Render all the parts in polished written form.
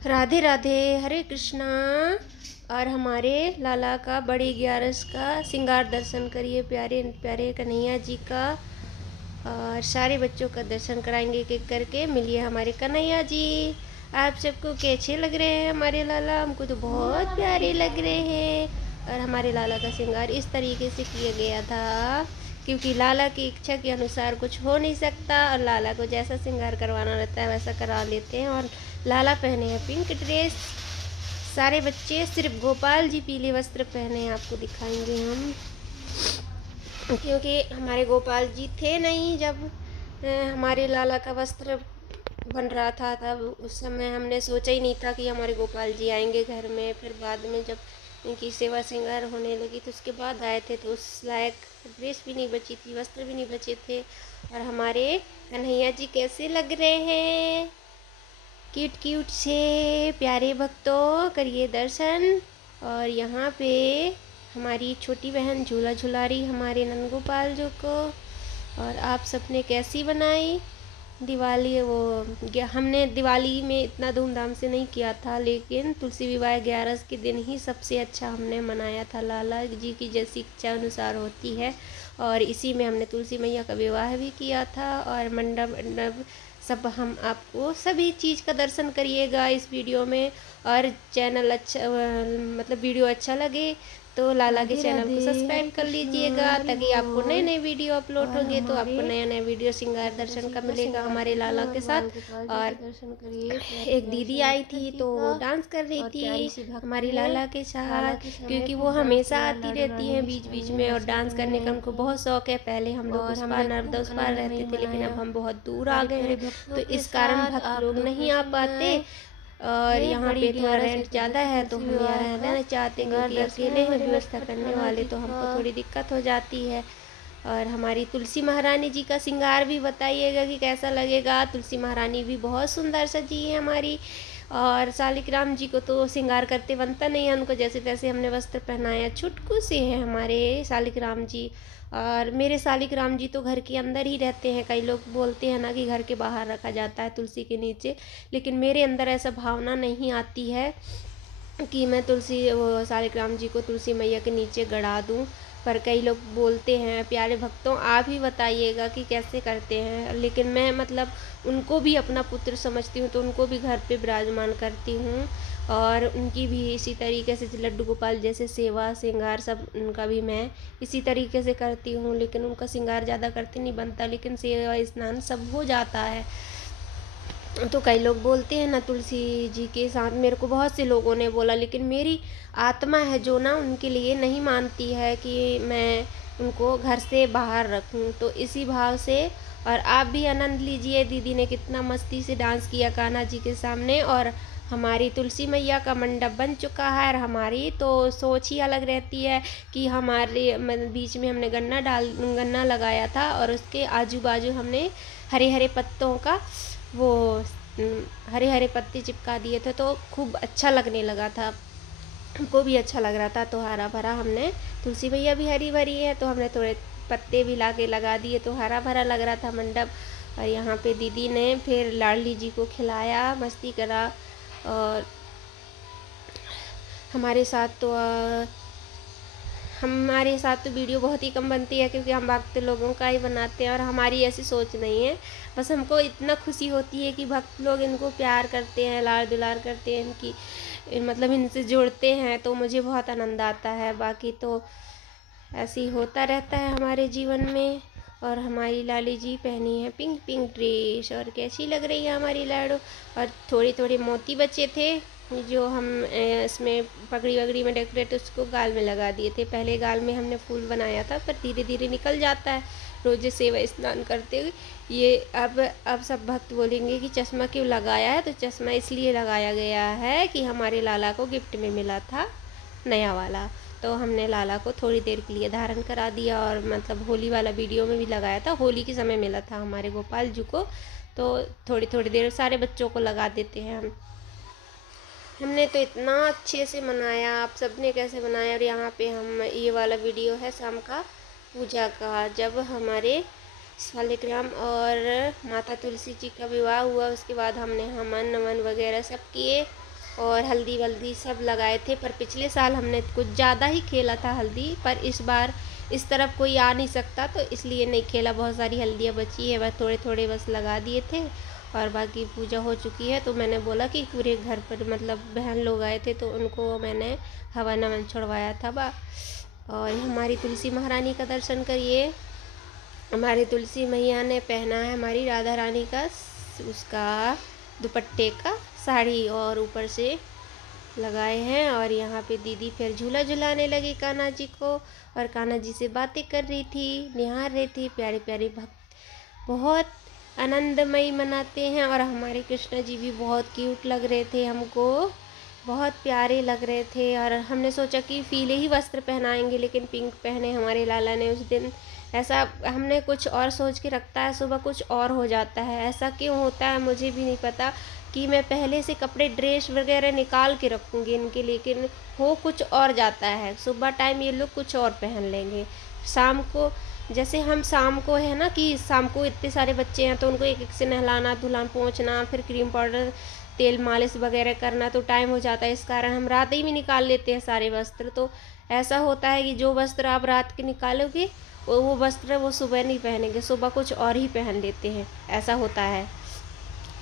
राधे राधे, हरे कृष्णा। और हमारे लाला का बड़ी 11 का श्रृंगार दर्शन करिए, प्यारे प्यारे कन्हैया जी का। और सारे बच्चों का दर्शन कराएंगे एक एक करके। मिलिए हमारे कन्हैया जी। आप सबको कैसे लग रहे हैं हमारे लाला? हमको तो बहुत प्यारे लग रहे हैं। और हमारे लाला का श्रृंगार इस तरीके से किया गया था क्योंकि लाला की इच्छा के अनुसार कुछ हो नहीं सकता, और लाला को जैसा श्रृंगार करवाना रहता है वैसा करा लेते हैं। और लाला पहने हैं पिंक ड्रेस, सारे बच्चे सिर्फ गोपाल जी पीले वस्त्र पहने हैं। आपको दिखाएंगे हम, क्योंकि हमारे गोपाल जी थे नहीं जब हमारे लाला का वस्त्र बन रहा था। तब उस समय हमने सोचा ही नहीं था कि हमारे गोपाल जी आएंगे घर में। फिर बाद में जब इनकी सेवा श्रृंगार होने लगी तो उसके बाद आए थे, तो उस लायक ड्रेस भी नहीं बची थी, वस्त्र भी नहीं बचे थे। और हमारे कन्हैया जी कैसे लग रहे हैं? क्यूट क्यूट से प्यारे भक्तों, करिए दर्शन। और यहाँ पे हमारी छोटी बहन झूला झुला रही हमारे नंदगोपाल जी को। और आप सबने कैसी बनाई दिवाली? हमने दिवाली में इतना धूमधाम से नहीं किया था, लेकिन तुलसी विवाह 11 के दिन ही सबसे अच्छा हमने मनाया था। लाला जी की जैसी इच्छा अनुसार होती है, और इसी में हमने तुलसी मैया का विवाह भी किया था। और मंडप सब हम आपको सभी चीज़ का दर्शन करिएगा इस वीडियो में। और चैनल अच्छा मतलब वीडियो अच्छा लगे तो लाला के चैनल को सब्सक्राइब कर लीजिएगा, ताकि आपको नए नए वीडियो अपलोड होंगे तो आपको नया नया वीडियो श्रृंगार दर्शन का मिलेगा हमारे लाला के साथ। और एक दीदी आई थी तो वो डांस कर रही थी हमारी लाला के साथ, क्योंकि वो हमेशा आती रहती हैं बीच बीच में, और डांस करने का उनको बहुत शौक है। पहले हम लोग उस पार नर्मदा उस पार रहते थे, लेकिन अब हम बहुत दूर आ गए हैं, तो इस कारण भक्त लोग नहीं आ पाते। और यहाँ पे थोड़ा रेंट ज़्यादा है तो हम यहाँ रहना चाहते हैं, क्योंकि अकेले हैं व्यवस्था करने वाले, तो हमको थोड़ी दिक्कत हो जाती है। और हमारी तुलसी महारानी जी का श्रृंगार भी बताइएगा कि कैसा लगेगा। तुलसी महारानी भी बहुत सुंदर सजी है हमारी। और शालिग्राम जी को तो श्रृंगार करते बनता नहीं है, उनको जैसे तैसे हमने वस्त्र पहनाया। छुटकू से हैं हमारे शालिग्राम जी। और मेरे शालिग्राम जी तो घर के अंदर ही रहते हैं। कई लोग बोलते हैं ना कि घर के बाहर रखा जाता है तुलसी के नीचे, लेकिन मेरे अंदर ऐसा भावना नहीं आती है कि मैं शालिग्राम जी को तुलसी मैया के नीचे गड़ा दूं। पर कई लोग बोलते हैं। प्यारे भक्तों, आप ही बताइएगा कि कैसे करते हैं। लेकिन मैं मतलब उनको भी अपना पुत्र समझती हूँ, तो उनको भी घर पे विराजमान करती हूँ। और उनकी भी इसी तरीके से लड्डू गोपाल जैसे सेवा श्रृंगार सब उनका भी मैं इसी तरीके से करती हूँ। लेकिन उनका श्रृंगार ज़्यादा करते नहीं बनता, लेकिन सेवा स्नान सब हो जाता है। तो कई लोग बोलते हैं ना तुलसी जी के साथ, मेरे को बहुत से लोगों ने बोला, लेकिन मेरी आत्मा है जो ना उनके लिए नहीं मानती है कि मैं उनको घर से बाहर रखूं। तो इसी भाव से और आप भी आनंद लीजिए। दीदी ने कितना मस्ती से डांस किया कान्हा जी के सामने। और हमारी तुलसी मैया का मंडप बन चुका है, और हमारी तो सोच ही अलग रहती है कि हमारे बीच में हमने गन्ना लगाया था, और उसके आजू बाजू हमने हरे हरे पत्तों का वो हरे हरे पत्ते चिपका दिए थे, तो खूब अच्छा लगने लगा था। हमको भी अच्छा लग रहा था, तो हरा भरा हमने तुलसी मैया भी हरी भरी है, तो हमने थोड़े पत्ते भी ला के लगा दिए, तो हरा भरा लग रहा था मंडप। और यहाँ पे दीदी ने फिर लाडली जी को खिलाया, मस्ती करा। और हमारे साथ तो वीडियो बहुत ही कम बनती है, क्योंकि हम भक्त लोगों का ही बनाते हैं, और हमारी ऐसी सोच नहीं है। बस हमको इतना खुशी होती है कि भक्त लोग इनको प्यार करते हैं, लाड़ दुलार करते हैं, इनकी मतलब इनसे जुड़ते हैं, तो मुझे बहुत आनंद आता है। बाकी तो ऐसे ही होता रहता है हमारे जीवन में। और हमारी लाली जी पहनी है पिंक पिंक ड्रेस, और कैसी लग रही है हमारी लाडो। और थोड़े थोड़े मोती बचे थे जो हम इसमें पगड़ी वगड़ी में डेकोरेट उसको गाल में लगा दिए थे। पहले गाल में हमने फूल बनाया था, पर धीरे धीरे निकल जाता है रोज़ सेवा स्नान करते हुए। ये अब सब भक्त बोलेंगे कि चश्मा क्यों लगाया है, तो चश्मा इसलिए लगाया गया है कि हमारे लाला को गिफ्ट में मिला था नया वाला, तो हमने लाला को थोड़ी देर के लिए धारण करा दिया। और मतलब होली वाला वीडियो में भी लगाया था, होली के समय मिला था हमारे गोपाल जी को, तो थोड़ी थोड़ी देर सारे बच्चों को लगा देते हैं हम। हमने तो इतना अच्छे से मनाया, आप सबने कैसे मनाया? और यहाँ पे हम ये वाला वीडियो है शाम का पूजा का, जब हमारे शालिग्राम और माता तुलसी जी का विवाह हुआ। उसके बाद हमने हवन नमन वगैरह सब किए, और हल्दी वल्दी सब लगाए थे। पर पिछले साल हमने कुछ ज़्यादा ही खेला था हल्दी, पर इस बार इस तरफ कोई आ नहीं सकता तो इसलिए नहीं खेला। बहुत सारी हल्दियाँ बची है, बस थोड़े थोड़े बस लगा दिए थे और बाकी पूजा हो चुकी है। तो मैंने बोला कि पूरे घर पर मतलब बहन लोग आए थे तो उनको मैंने हवन नमन छुड़वाया था। और हमारी तुलसी महारानी का दर्शन करिए। हमारी तुलसी मैया ने पहना है हमारी राधा रानी का उसका दुपट्टे का साड़ी और ऊपर से लगाए हैं। और यहाँ पे दीदी फिर झूला झुलाने लगी कान्हा जी को और कान्हा जी से बातें कर रही थी, निहार रही थी। प्यारे प्यारे भक्त बहुत आनंदमयी मनाते हैं। और हमारे कृष्णा जी भी बहुत क्यूट लग रहे थे, हमको बहुत प्यारे लग रहे थे। और हमने सोचा कि पीले ही वस्त्र पहनाएंगे, लेकिन पिंक पहने हमारे लाला ने उस दिन। ऐसा हमने कुछ और सोच के रखता है, सुबह कुछ और हो जाता है। ऐसा क्यों होता है मुझे भी नहीं पता कि मैं पहले से कपड़े ड्रेस वगैरह निकाल के रखूँगी इनके, लेकिन हो कुछ और जाता है। सुबह टाइम ये लोग कुछ और पहन लेंगे, शाम को जैसे हम शाम को है ना कि शाम को इतने सारे बच्चे हैं तो उनको एक एक से नहलाना धुलाना पोंछना, फिर क्रीम पाउडर तेल मालिश वगैरह करना तो टाइम हो जाता है। इस कारण हम रात ही में निकाल लेते हैं सारे वस्त्र। तो ऐसा होता है कि जो वस्त्र आप रात के निकालोगे वो वस्त्र वो सुबह नहीं पहनेंगे, सुबह कुछ और ही पहन लेते हैं, ऐसा होता है।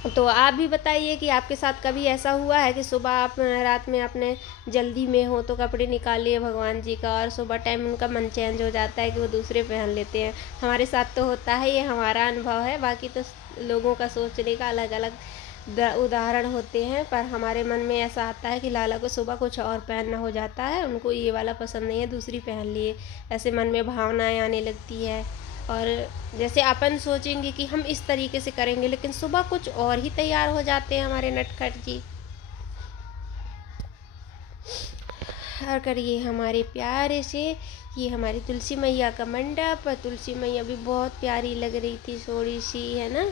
तो आप भी बताइए कि आपके साथ कभी ऐसा हुआ है कि सुबह आप रात में अपने जल्दी में हो तो कपड़े निकाल लिए भगवान जी का और सुबह टाइम उनका मन चेंज हो जाता है कि वो दूसरे पहन लेते हैं। हमारे साथ तो होता है, ये हमारा अनुभव है। बाकी तो लोगों का सोचने का अलग अलग उदाहरण होते हैं, पर हमारे मन में ऐसा आता है कि लाला को सुबह कुछ और पहनना हो जाता है, उनको ये वाला पसंद नहीं है, दूसरी पहन लिए। ऐसे मन में भावनाएं आने लगती है। और जैसे अपन सोचेंगे कि हम इस तरीके से करेंगे, लेकिन सुबह कुछ और ही तैयार हो जाते हैं हमारे नटखट जी। और करिए हमारे प्यारे से ये हमारी तुलसी मैया का मंडप। तुलसी मैया भी बहुत प्यारी लग रही थी, थोड़ी सी है ना।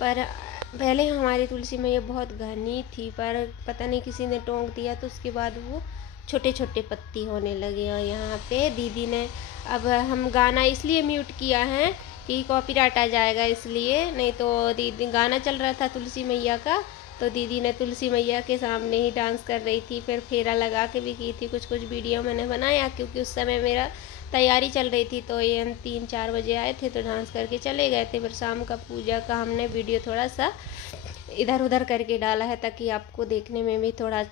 पर पहले हमारी तुलसी मैया बहुत घनी थी, पर पता नहीं किसी ने टोंक दिया तो उसके बाद वो छोटे छोटे पत्ती होने लगे। और यहाँ पे दीदी ने अब हम गाना इसलिए म्यूट किया है कि कॉपीराइट आ जाएगा इसलिए, नहीं तो दीदी गाना चल रहा था तुलसी मैया का तो दीदी ने तुलसी मैया के सामने ही डांस कर रही थी, फिर फेरा लगा के भी की थी। कुछ कुछ वीडियो मैंने बनाया क्योंकि उस समय मेरा तैयारी चल रही थी। तो ये हम 3-4 बजे आए थे तो डांस करके चले गए थे। फिर शाम का पूजा का हमने वीडियो थोड़ा सा इधर उधर करके डाला है ताकि आपको देखने में भी थोड़ा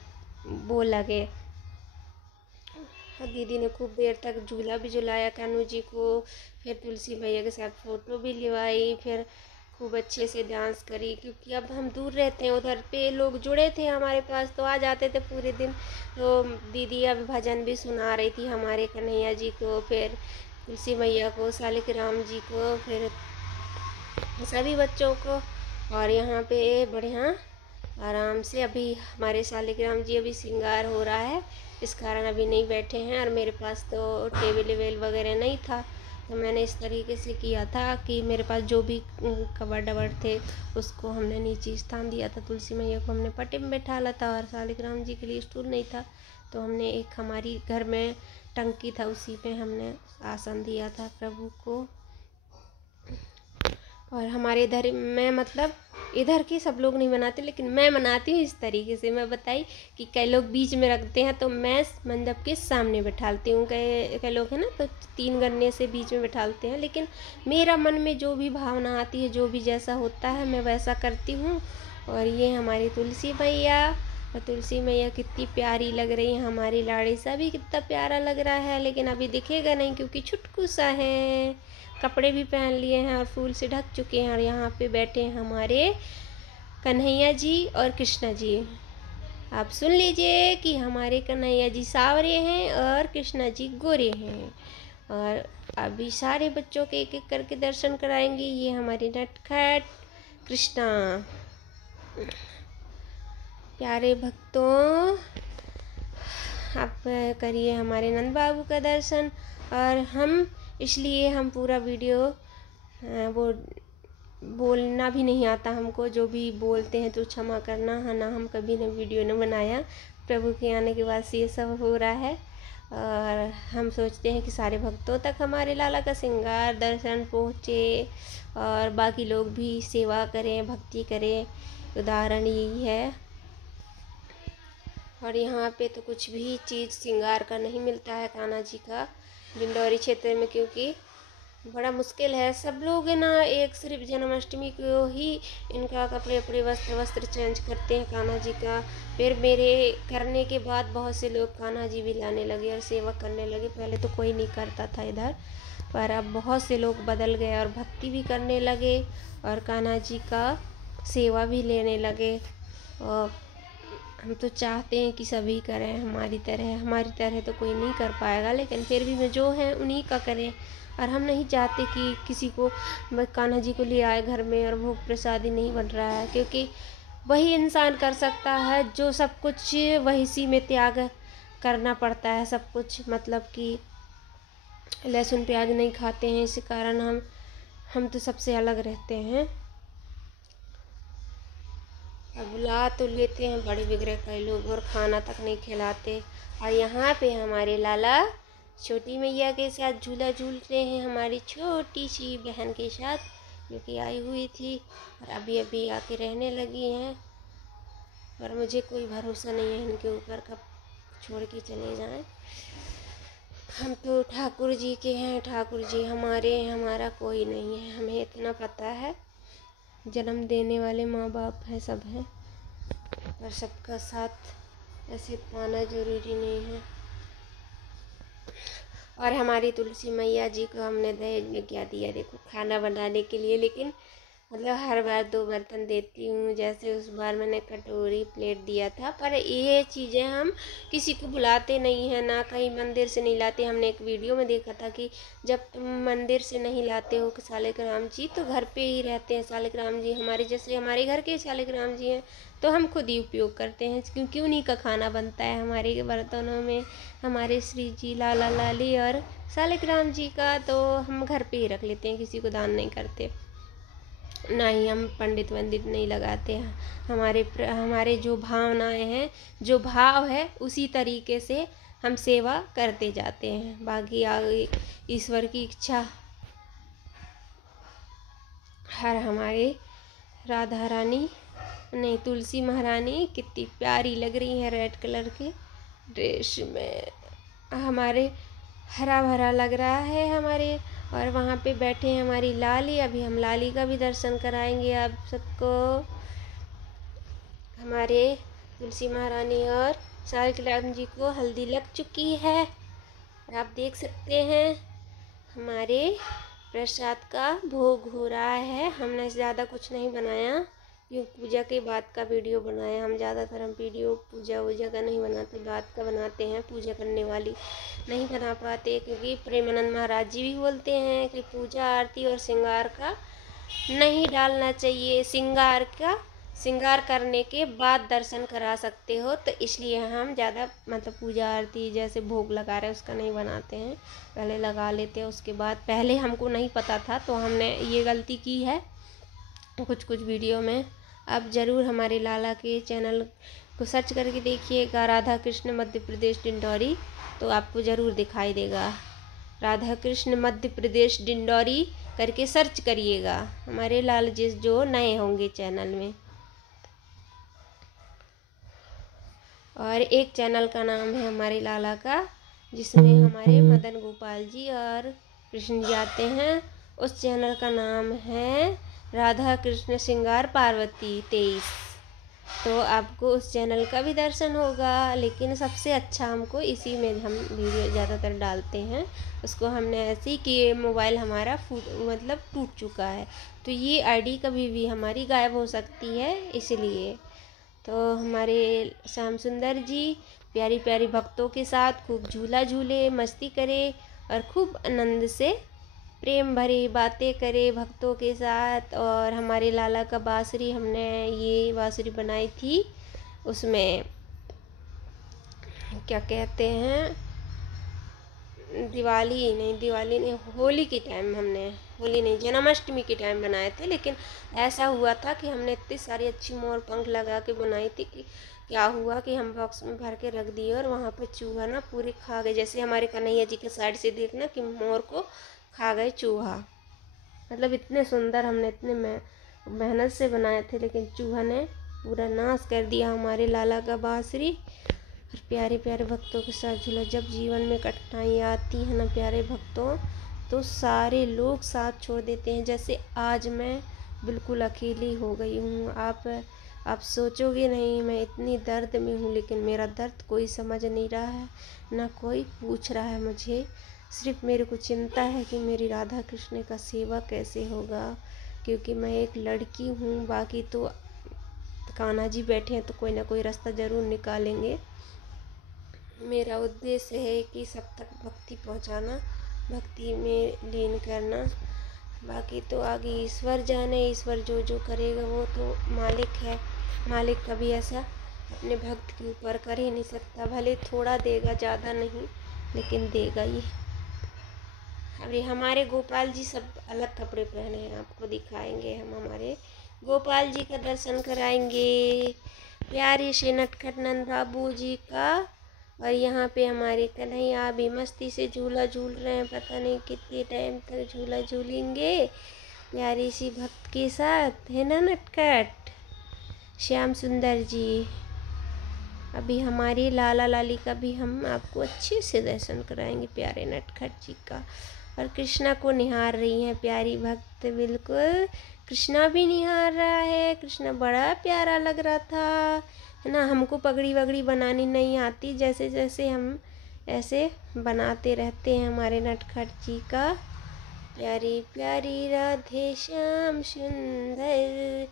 वो लगे। दीदी ने खूब देर तक झूला भी झुलाया कान्हू जी को, फिर तुलसी मैया के साथ फ़ोटो भी लिवाई, फिर खूब अच्छे से डांस करी। क्योंकि अब हम दूर रहते हैं, उधर पे लोग जुड़े थे हमारे पास तो आ जाते थे पूरे दिन। तो दीदी अब भजन भी सुना रही थी हमारे कन्हैया जी को, फिर तुलसी मैया को, सालिक राम जी को, फिर सभी बच्चों को। और यहाँ पे बढ़िया आराम से अभी हमारे सालिग्राम जी अभी श्रृंगार हो रहा है, इस कारण अभी नहीं बैठे हैं। और मेरे पास तो टेबल वेल वगैरह नहीं था तो मैंने इस तरीके से किया था कि मेरे पास जो भी कबर डबर थे उसको हमने नीचे स्थान दिया था। तुलसी मैया को हमने पट्टे में बैठाला था और सालिग्राम जी के लिए स्टूल नहीं था तो हमने एक हमारी घर में टंकी था उसी पे हमने आसन दिया था प्रभु को। और हमारे इधर मैं मतलब इधर के सब लोग नहीं मनाते लेकिन मैं मनाती हूँ इस तरीके से। मैं बताई कि कई लोग बीच में रखते हैं तो मैं मंडप के सामने बैठालती हूँ, कई लोग हैं ना तो 3 गन्ने से बीच में बैठालते हैं। लेकिन मेरा मन में जो भी भावना आती है, जो भी जैसा होता है मैं वैसा करती हूँ। और ये हमारी तुलसी मैया, और तुलसी मैया कितनी प्यारी लग रही है। हमारी लाड़ी सा भी कितना प्यारा लग रहा है, लेकिन अभी दिखेगा नहीं क्योंकि छुटकू सा है। कपड़े भी पहन लिए हैं और फूल से ढक चुके हैं। और यहाँ पे बैठे हैं हमारे कन्हैया जी और कृष्णा जी। आप सुन लीजिए कि हमारे कन्हैया जी सावरे हैं और कृष्णा जी गोरे हैं। और अभी सारे बच्चों के एक एक करके दर्शन कराएंगे। ये हमारे नटखट कृष्णा। प्यारे भक्तों, आप करिए हमारे नंद बाबू का दर्शन। और हम इसलिए हम पूरा वीडियो वो बोलना भी नहीं आता हमको, जो भी बोलते हैं तो क्षमा करना है ना, हम कभी ने वीडियो न बनाया। प्रभु के आने के बाद से ये सब हो रहा है। और हम सोचते हैं कि सारे भक्तों तक हमारे लाला का श्रृंगार दर्शन पहुँचे और बाकी लोग भी सेवा करें, भक्ति करें। उदाहरण यही है। और यहाँ पे तो कुछ भी चीज़ श्रृंगार का नहीं मिलता है कान्हा जी का डिंडौरी क्षेत्र में, क्योंकि बड़ा मुश्किल है। सब लोग है ना एक सिर्फ जन्माष्टमी को ही इनका कपड़े अपने वस्त्र चेंज करते हैं कान्हा जी का। फिर मेरे करने के बाद बहुत से लोग कान्हा जी भी लाने लगे और सेवा करने लगे। पहले तो कोई नहीं करता था इधर, पर अब बहुत से लोग बदल गए और भक्ति भी करने लगे और कान्हा जी का सेवा भी लेने लगे। और हम तो चाहते हैं कि सभी करें हमारी तरह तो कोई नहीं कर पाएगा, लेकिन फिर भी मैं जो है उन्हीं का करें। और हम नहीं चाहते कि किसी को कान्हा जी को ले आए घर में और भोग प्रसादी नहीं बन रहा है, क्योंकि वही इंसान कर सकता है जो सब कुछ वही सी में त्याग करना पड़ता है सब कुछ। मतलब कि लहसुन प्याज नहीं खाते हैं, इस कारण हम तो सबसे अलग रहते हैं। अब बुला तो लेते हैं बड़े बिगड़े कई लोग और खाना तक नहीं खिलाते। और यहाँ पे हमारे लाला छोटी मैया के साथ झूला झूल रहे हैं, हमारी छोटी सी बहन के साथ, जो कि आई हुई थी और अभी अभी आके रहने लगी हैं। पर मुझे कोई भरोसा नहीं है इनके ऊपर, कब छोड़ के चले जाएं। हम तो ठाकुर जी के हैं, ठाकुर जी हमारे हैं, हमारा कोई नहीं है, हमें इतना पता है। जन्म देने वाले माँ बाप हैं, सब हैं, पर सबका साथ ऐसे पाना जरूरी नहीं है। और हमारी तुलसी मैया जी को हमने दहेज में क्या दिया, देखो खाना बनाने के लिए, लेकिन मतलब हर बार 2 बर्तन देती हूँ। जैसे उस बार मैंने कटोरी प्लेट दिया था। पर ये चीज़ें हम किसी को बुलाते नहीं हैं, ना कहीं मंदिर से नहीं लाते। हमने एक वीडियो में देखा था कि जब तुम मंदिर से नहीं लाते हो शालिग्राम जी, तो घर पे ही रहते हैं शालिग्राम जी हमारे, जैसे हमारे घर के शालिग्राम जी हैं, तो हम खुद ही उपयोग करते हैं, क्योंकि उन्हीं का खाना बनता है हमारे बर्तनों में, हमारे श्री जी लाला लाली और शालिग्राम जी का। तो हम घर पे ही रख लेते हैं, किसी को दान नहीं करते, ना ही हम पंडित वंडित नहीं लगाते हैं। हमारे जो भावनाएं हैं, जो भाव है, उसी तरीके से हम सेवा करते जाते हैं। बाकी आगे ईश्वर की इच्छा। हर हमारे राधा रानी नहीं, तुलसी महारानी कितनी प्यारी लग रही है रेड कलर के ड्रेस में, हमारे हरा भरा लग रहा है हमारे। और वहाँ पे बैठे हैं हमारी लाली, अभी हम लाली का भी दर्शन कराएंगे आप सबको। हमारे तुलसी महारानी और शालिग्राम जी को हल्दी लग चुकी है और आप देख सकते हैं हमारे प्रसाद का भोग हो रहा है। हमने ज़्यादा कुछ नहीं बनाया, ये पूजा के बाद का वीडियो बनाया। हम ज़्यादातर वीडियो पूजा वूजा का नहीं बनाते, बाद का बनाते हैं, पूजा करने वाली नहीं बना पाते, क्योंकि प्रेमानंद महाराज जी भी बोलते हैं कि पूजा आरती और श्रृंगार का नहीं डालना चाहिए, श्रृंगार करने के बाद दर्शन करा सकते हो। तो इसलिए हम ज़्यादा मतलब पूजा आरती जैसे भोग लगा रहे उसका नहीं बनाते हैं, पहले लगा लेते हैं उसके बाद। पहले हमको नहीं पता था तो हमने ये गलती की है कुछ वीडियो में। अब ज़रूर हमारे लाला के चैनल को सर्च करके देखिएगा, राधा कृष्ण मध्य प्रदेश डिंडौरी, तो आपको ज़रूर दिखाई देगा। राधा कृष्ण मध्य प्रदेश डिंडौरी करके सर्च करिएगा, हमारे लाल जी जो नए होंगे चैनल में। और एक चैनल का नाम है हमारे लाला का, जिसमें हमारे मदन गोपाल जी और कृष्ण जी आते हैं, उस चैनल का नाम है राधा कृष्ण श्रृंगार पार्वती 23। तो आपको उस चैनल का भी दर्शन होगा, लेकिन सबसे अच्छा हमको इसी में हम वीडियो ज़्यादातर डालते हैं। उसको हमने ऐसे ही कि मोबाइल हमारा मतलब टूट चुका है, तो ये आईडी कभी भी हमारी गायब हो सकती है, इसलिए। तो हमारे श्याम सुंदर जी प्यारी प्यारी भक्तों के साथ खूब झूला झूले, मस्ती करे और खूब आनंद से प्रेम भरी बातें करे भक्तों के साथ। और हमारे लाला का बांसुरी, हमने ये बांसुरी बनाई थी, उसमें क्या कहते हैं, दिवाली नहीं, होली के टाइम, हमने होली नहीं जन्माष्टमी के टाइम बनाए थे। लेकिन ऐसा हुआ था कि हमने इतनी सारी अच्छी मोर पंख लगा के बनाई थी कि क्या हुआ कि हम बॉक्स में भर के रख दिए और वहाँ पे चूहा ना पूरे खा गए। जैसे हमारे कन्हैया जी के साइड से देखना कि मोर को खा गए चूहा, मतलब इतने सुंदर हमने इतने मेहनत से बनाए थे, लेकिन चूहा ने पूरा नाश कर दिया हमारे लाला का बांसुरी। और प्यारे प्यारे भक्तों के साथ झूला। जब जीवन में कठिनाइयाँ आती हैं ना प्यारे भक्तों, तो सारे लोग साथ छोड़ देते हैं। जैसे आज मैं बिल्कुल अकेली हो गई हूँ। आप सोचोगे नहीं मैं इतनी दर्द में हूँ, लेकिन मेरा दर्द कोई समझ नहीं रहा है, ना कोई पूछ रहा है मुझे। सिर्फ मेरे को चिंता है कि मेरी राधा कृष्ण का सेवा कैसे होगा, क्योंकि मैं एक लड़की हूँ। बाकी तो कान्हा जी बैठे हैं तो कोई ना कोई रास्ता ज़रूर निकालेंगे। मेरा उद्देश्य है कि सब तक भक्ति पहुंचाना, भक्ति में लीन करना। बाकी तो आगे ईश्वर जाने, ईश्वर जो जो करेगा वो तो मालिक है। मालिक कभी ऐसा अपने भक्त के ऊपर कर ही नहीं सकता। भले थोड़ा देगा, ज़्यादा नहीं, लेकिन देगा ही। अभी हमारे गोपाल जी सब अलग कपड़े पहने हैं, आपको दिखाएंगे। हम हमारे गोपाल जी का दर्शन कराएंगे, प्यारे से नटखट नंद बाबू जी का। और यहाँ पे हमारे कन्हैया भी मस्ती से झूला झूल रहे हैं। पता नहीं कितने टाइम तक झूला झूलेंगे प्यारी सी भक्त के साथ, है ना नटखट श्याम सुंदर जी। अभी हमारी लाला लाली का भी हम आपको अच्छे से दर्शन कराएंगे, प्यारे नटखट जी का। और कृष्णा को निहार रही हैं प्यारी भक्त, बिल्कुल कृष्णा भी निहार रहा है। कृष्णा बड़ा प्यारा लग रहा था, है ना। हमको पगड़ी वगड़ी बनानी नहीं आती, जैसे जैसे हम ऐसे बनाते रहते हैं हमारे नटखट जी का। प्यारी प्यारी राधे श्याम सुंदर,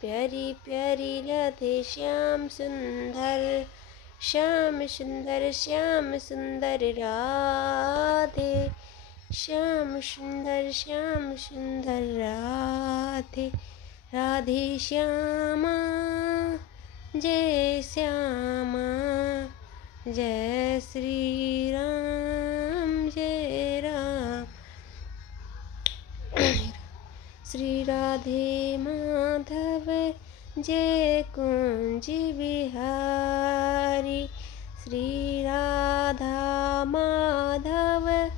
प्यारी प्यारी राधे श्याम सुंदर, श्याम सुंदर श्याम सुंदर राधे, श्याम सुंदर राधे। राधे श्यामा जय श्यामा, जय श्री राम जय राम। श्री राधे माधव जय कुंज बिहारी, श्री राधा माधव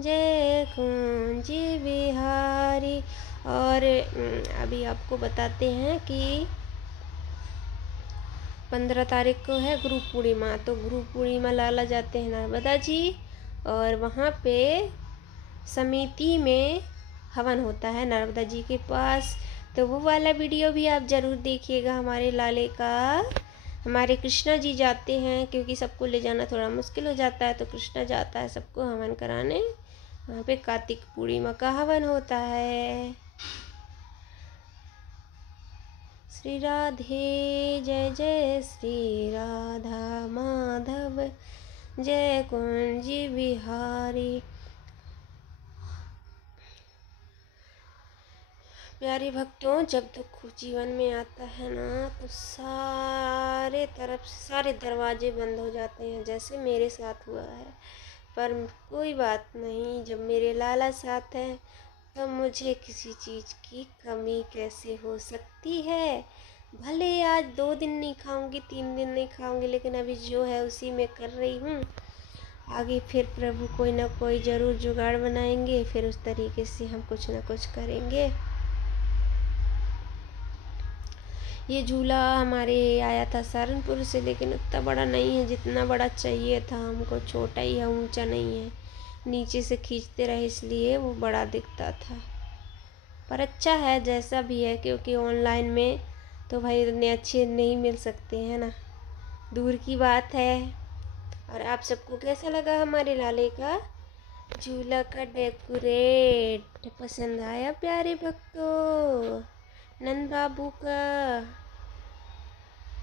जय कुंज बिहारी। और अभी आपको बताते हैं कि 15 तारीख को है गुरु पूर्णिमा। तो गुरु पूर्णिमा लाला जाते हैं नर्मदा जी, और वहाँ पे समिति में हवन होता है नर्मदा जी के पास। तो वो वाला वीडियो भी आप ज़रूर देखिएगा हमारे लाले का। हमारे कृष्णा जी जाते हैं, क्योंकि सबको ले जाना थोड़ा मुश्किल हो जाता है, तो कृष्णा जाता है सबको हवन कराने। वहाँ पे कार्तिक पूर्णिमा का हवन होता है। श्री राधे जय जय श्री राधा माधव जय कुंज बिहारी। प्यारे भक्तों, जब दुख जीवन में आता है ना, तो सारे तरफ सारे दरवाजे बंद हो जाते हैं, जैसे मेरे साथ हुआ है। पर कोई बात नहीं, जब मेरे लाला साथ है तो मुझे किसी चीज़ की कमी कैसे हो सकती है। भले आज 2 दिन नहीं खाऊंगी, 3 दिन नहीं खाऊंगी, लेकिन अभी जो है उसी में कर रही हूँ। आगे फिर प्रभु कोई ना कोई ज़रूर जुगाड़ बनाएंगे, फिर उस तरीके से हम कुछ ना कुछ करेंगे। ये झूला हमारे आया था सहारनपुर से, लेकिन उतना बड़ा नहीं है जितना बड़ा चाहिए था हमको। छोटा ही है, ऊंचा नहीं है। नीचे से खींचते रहे इसलिए वो बड़ा दिखता था, पर अच्छा है जैसा भी है, क्योंकि ऑनलाइन में तो भाई इतने अच्छे नहीं मिल सकते हैं ना, दूर की बात है। और आप सबको कैसा लगा हमारे लाले का झूला का डेकोरेट? पसंद आया प्यारे भक्तों नंद बाबू का?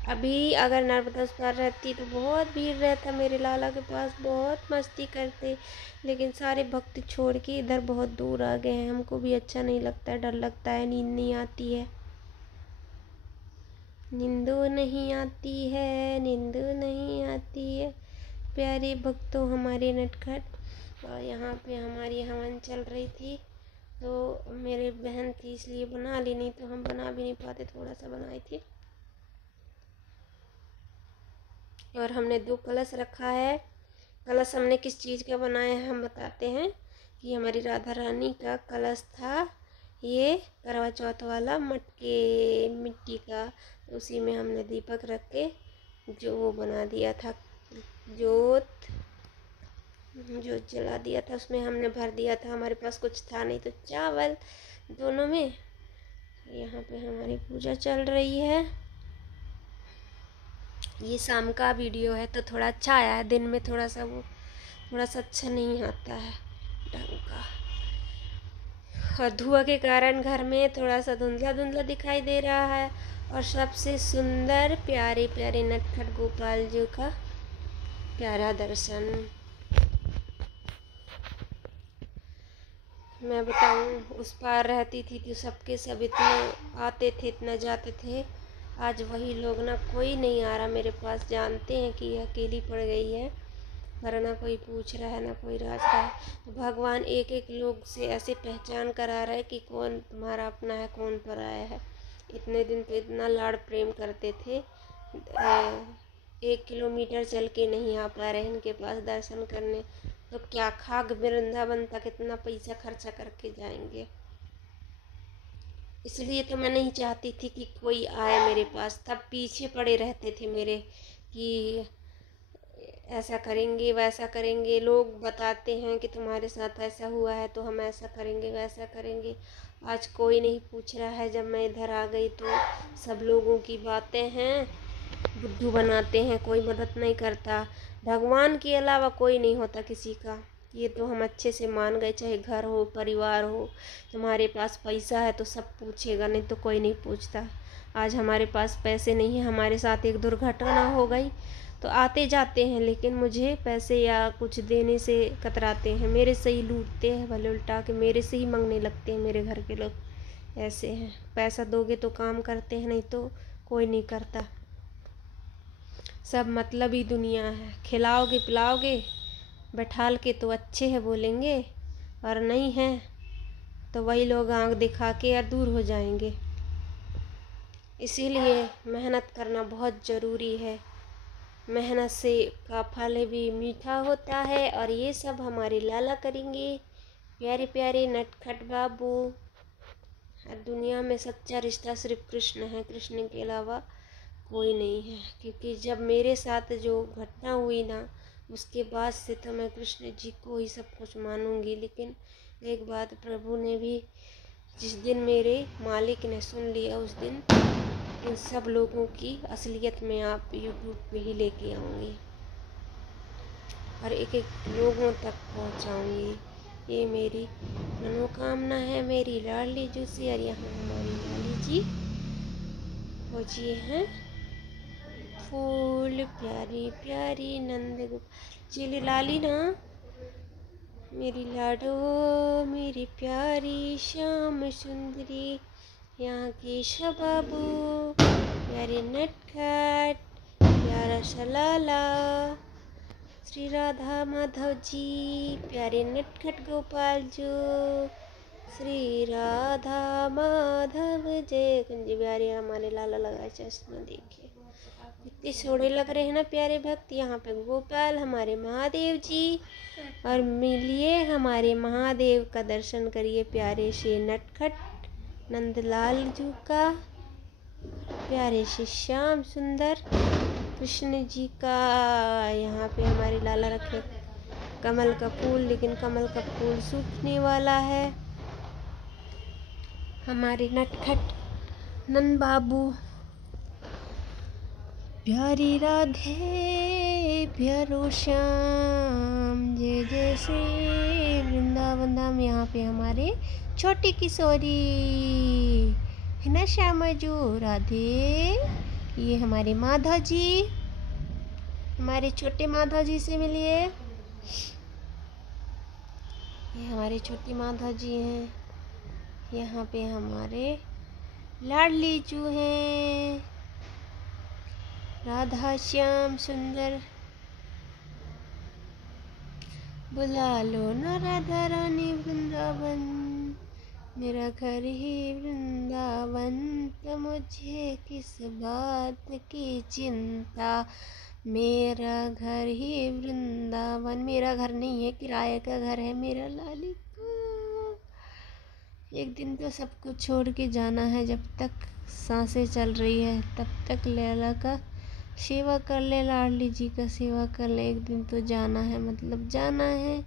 अभी अगर नर्मदा उस पार रहती तो बहुत भीड़ रहता मेरे लाला के पास, बहुत मस्ती करते। लेकिन सारे भक्त छोड़ के इधर बहुत दूर आ गए हैं। हमको भी अच्छा नहीं लगता है, डर लगता है, नींद नहीं आती है, नींदो नहीं आती है, नींदो नहीं आती है। प्यारे भक्तों हमारे नटखट। और यहाँ पे हमारी हवन चल रही थी, तो मेरे बहन थी इसलिए बना ली, नहीं तो हम बना भी नहीं पाते, थोड़ा सा बनाई थी। और हमने 2 कलश रखा है। कलश हमने किस चीज़ का बनाया है हम बताते हैं। कि हमारी राधा रानी का कलश था, ये करवा चौथ वाला मटके मिट्टी का, उसी में हमने दीपक रख के जो वो बना दिया था जोत जला दिया था, उसमें हमने भर दिया था, हमारे पास कुछ था नहीं तो चावल दोनों में। यहाँ पे हमारी पूजा चल रही है। ये शाम का वीडियो है तो थोड़ा अच्छा आया है, दिन में थोड़ा सा अच्छा नहीं आता है ढंग का, और धुआं के कारण घर में थोड़ा सा धुंधला धुंधला दिखाई दे रहा है। और सबसे सुंदर प्यारे प्यारे नटखट गोपाल जी का प्यारा दर्शन। मैं बताऊं, उस पार रहती थी तो सबके सब इतना आते थे, इतना जाते थे। आज वही लोग ना, कोई नहीं आ रहा मेरे पास, जानते हैं कि अकेली पड़ गई है, पर ना कोई पूछ रहा है ना कोई राज रहा है। तो भगवान एक एक लोग से ऐसे पहचान करा रहा है कि कौन तुम्हारा अपना है, कौन पराया है। इतने दिन तो इतना लाड़ प्रेम करते थे, 1 किलोमीटर चल के नहीं आ पा रहे इनके पास दर्शन करने, तो क्या खाक वृंदावन तक इतना पैसा खर्चा करके जाएंगे। इसलिए तो मैं नहीं चाहती थी कि कोई आए मेरे पास, तब पीछे पड़े रहते थे मेरे कि ऐसा करेंगे वैसा करेंगे। लोग बताते हैं कि तुम्हारे साथ ऐसा हुआ है तो हम ऐसा करेंगे वैसा करेंगे। आज कोई नहीं पूछ रहा है। जब मैं इधर आ गई तो सब लोगों की बातें हैं, बुद्धू बनाते हैं, कोई मदद नहीं करता। भगवान के अलावा कोई नहीं होता किसी का, ये तो हम अच्छे से मान गए। चाहे घर हो, परिवार हो, तुम्हारे पास पैसा है तो सब पूछेगा, नहीं तो कोई नहीं पूछता। आज हमारे पास पैसे नहीं है, हमारे साथ एक दुर्घटना हो गई तो आते जाते हैं, लेकिन मुझे पैसे या कुछ देने से कतराते हैं, मेरे से ही लूटते हैं, भले उल्टा के मेरे से ही मांगने लगते हैं। मेरे घर के लोग ऐसे हैं, पैसा दोगे तो काम करते हैं, नहीं तो कोई नहीं करता। सब मतलबी दुनिया है, खिलाओगे पिलाओगे बैठाल के तो अच्छे है बोलेंगे, और नहीं है तो वही लोग आंख दिखा के या दूर हो जाएंगे। इसीलिए मेहनत करना बहुत ज़रूरी है। मेहनत से का फल भी मीठा होता है, और ये सब हमारे लाला करेंगे, प्यारे प्यारे नटखट बाबू। हर दुनिया में सच्चा रिश्ता सिर्फ कृष्ण है, कृष्ण के अलावा कोई नहीं है। क्योंकि जब मेरे साथ जो घटना हुई ना, उसके बाद से तो मैं कृष्ण जी को ही सब कुछ मानूंगी। लेकिन एक बात, प्रभु ने भी जिस दिन मेरे मालिक ने सुन लिया, उस दिन इन सब लोगों की असलियत में आप यूट्यूब पे ही लेके आऊँगी और एक एक लोगों तक पहुँचाऊँगी। ये मेरी मनोकामना है मेरी लाडली जी से। और यहाँ हमारी लाली जी खोजिए हैं फूल, प्यारी प्यारी नंद गोपाल जी लाली ना, मेरी लाडो मेरी प्यारी श्याम सुंदरी, यहाँ की शबाबू प्यारे नटखट प्यारा शलाला, श्री राधा माधव जी प्यारे नटखट गोपाल जो, श्री राधा माधव जय कुंज बिहारी। हमारे लाला लगाए चश्मा, देखिए इतने सोने लग रहे हैं ना प्यारे भक्त। यहाँ पे गोपाल हमारे महादेव जी, और मिलिए हमारे महादेव का दर्शन करिए प्यारे से नटखट नंदलाल जी का, प्यारे से श्याम सुंदर कृष्ण जी का। यहाँ पे हमारे लाला रखे कमल का फूल, लेकिन कमल का फूल सूखने वाला है। हमारे नटखट नंद बाबू प्यारी राधे प्यारो श्याम जय जय श्री वृंदावन धाम। यहाँ पे हमारे छोटी किशोरी है ना, श्यामा जो राधे। ये हमारे माधव जी, हमारे छोटे माधव जी से मिलिए। ये हमारे छोटे माधव जी हैं। यहाँ पे हमारे लाडली जू हैं, राधा श्याम सुंदर। बुला लो ना राधा रानी वृंदावन, मेरा घर ही वृंदावन, तो मुझे किस बात की चिंता, मेरा घर ही वृंदावन। मेरा घर नहीं है, किराए का घर है मेरा लाली का। एक दिन तो सब कुछ छोड़ के जाना है, जब तक सांसें चल रही है तब तक लैला का सेवा कर ले लाडली जी का, सेवा कर ले, एक दिन तो जाना है, मतलब जाना है,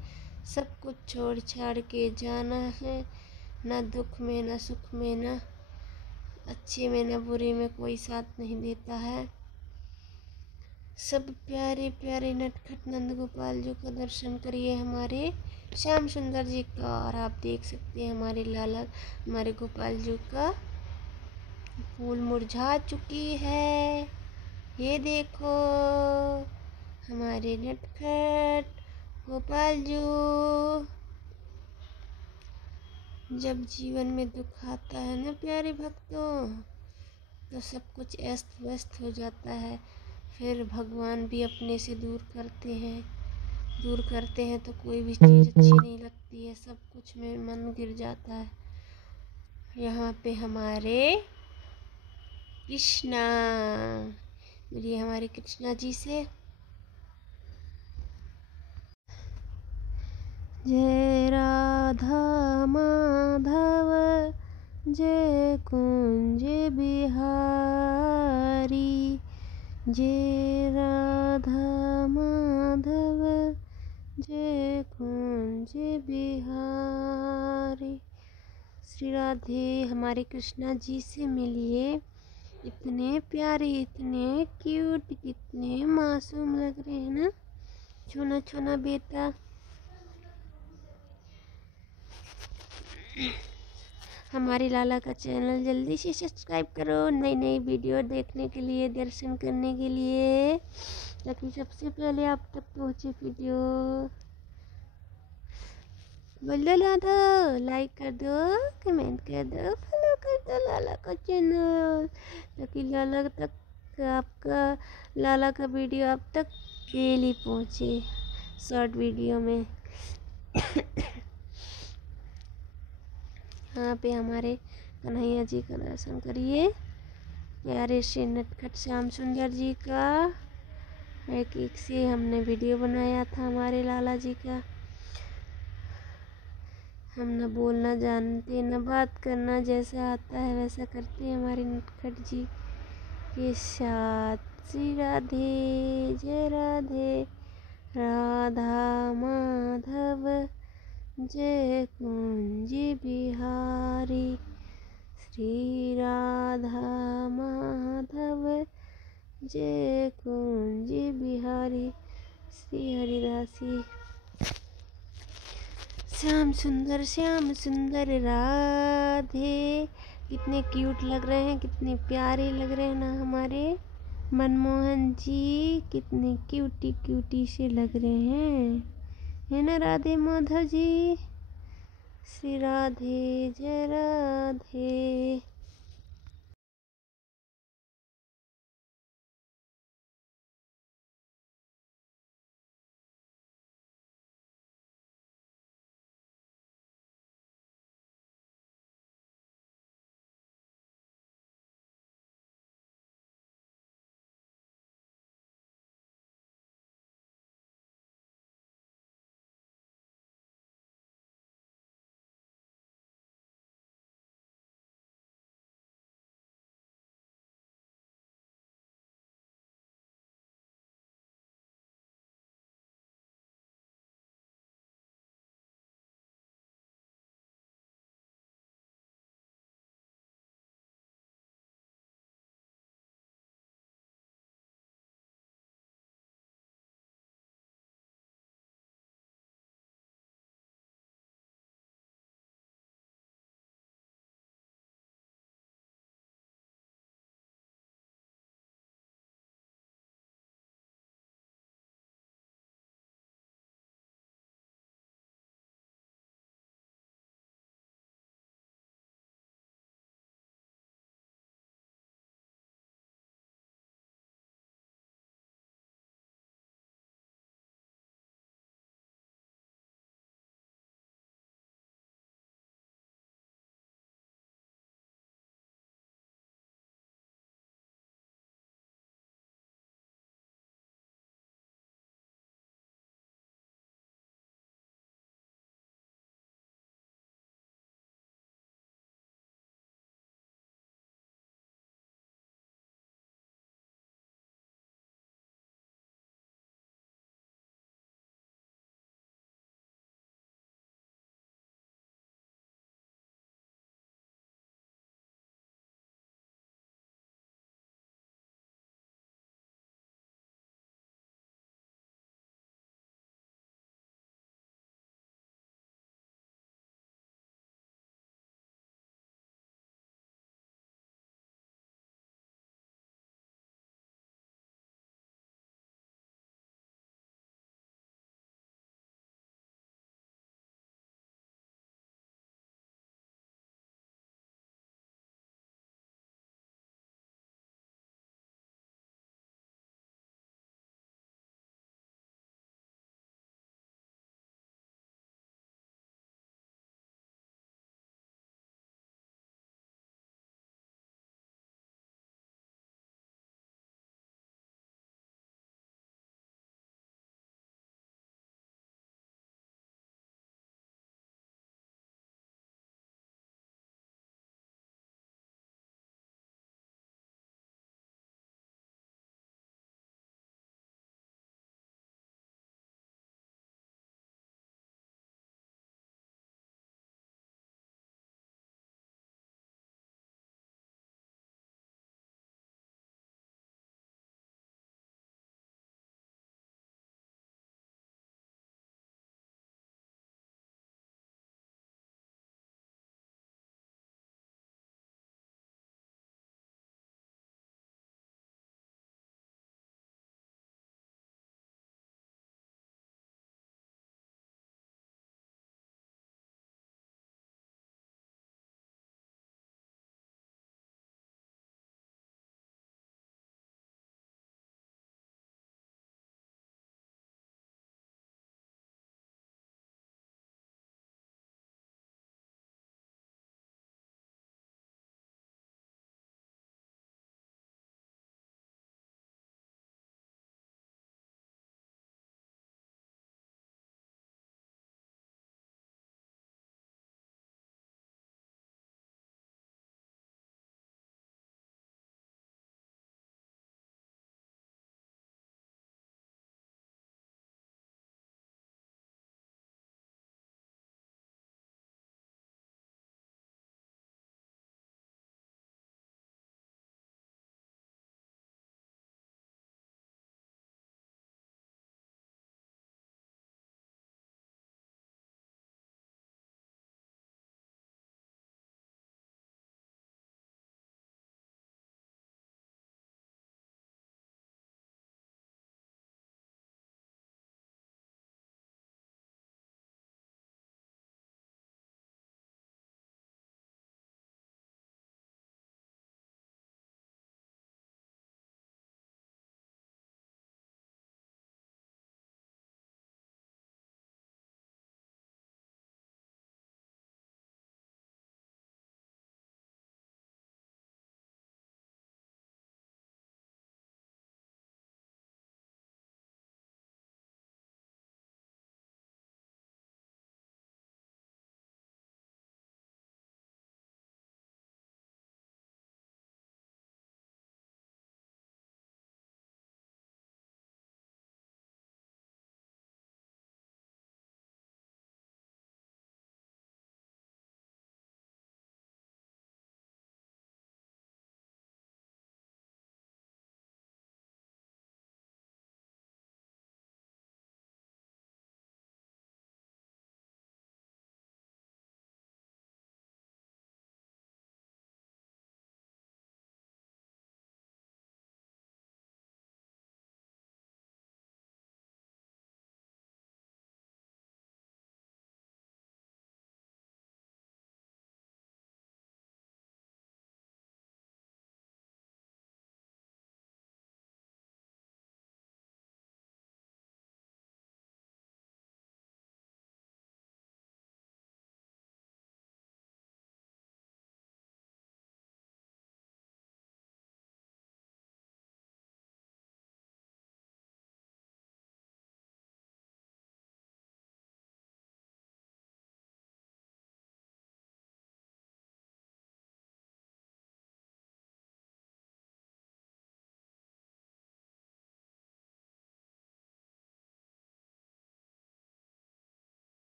सब कुछ छोड़ छाड़ के जाना है। ना दुख में ना सुख में, ना अच्छे में ना बुरे में कोई साथ नहीं देता है। सब प्यारे प्यारे नटखट नंद गोपाल जी का दर्शन करिए, हमारे श्याम सुंदर जी का। और आप देख सकते हैं हमारे लाला, हमारे गोपाल जी का फूल मुरझा चुकी है। ये देखो हमारे नटखट गोपाल जी। जब जीवन में दुख आता है ना प्यारे भक्तों, तो सब कुछ अस्त व्यस्त हो जाता है। फिर भगवान भी अपने से दूर करते हैं तो कोई भी चीज़ अच्छी नहीं लगती है, सब कुछ में मन गिर जाता है। यहाँ पे हमारे कृष्णा, बोलिए हमारे कृष्णा जी से। जय राधा माधव जय कुंज बिहारी, जय राधा माधव जय कुंज बिहारी। श्री राधे। हमारे कृष्णा जी से मिलिए, इतने प्यारे, इतने क्यूट, कितने मासूम लग रहे हैं ना, छोना छोना बेटा। हमारे लाला का चैनल जल्दी से सब्सक्राइब करो, नई नई वीडियो देखने के लिए, दर्शन करने के लिए, ताकि सबसे पहले आप तक पहुँचे वीडियो। बोल दो लाला, लाइक कर दो, कमेंट कर दो, फॉलो कर दो लाला का चैनल, ताकि लाला तक आपका, लाला का वीडियो आप तक डेली पहुँचे शॉर्ट वीडियो में। यहाँ पे हमारे कन्हैया जी का दर्शन करिए, प्यारे से नटखट श्याम सुंदर जी का। एक एक से हमने वीडियो बनाया था हमारे लाला जी का। हम न बोलना जानते न बात करना, जैसा आता है वैसा करते हैं हमारे नटखट जी के साथ। श्री राधे जय राधे, राधा माधव जय कुंज बिहारी, श्री राधा माधव जय कुंज बिहारी, श्री हरिदासी। श्याम सुंदर राधे। कितने क्यूट लग रहे हैं, कितने प्यारे लग रहे हैं ना हमारे मनमोहन जी, कितने क्यूटी क्यूटी से लग रहे हैं, है ना राधे माधव जी। श्री राधे जय राधे।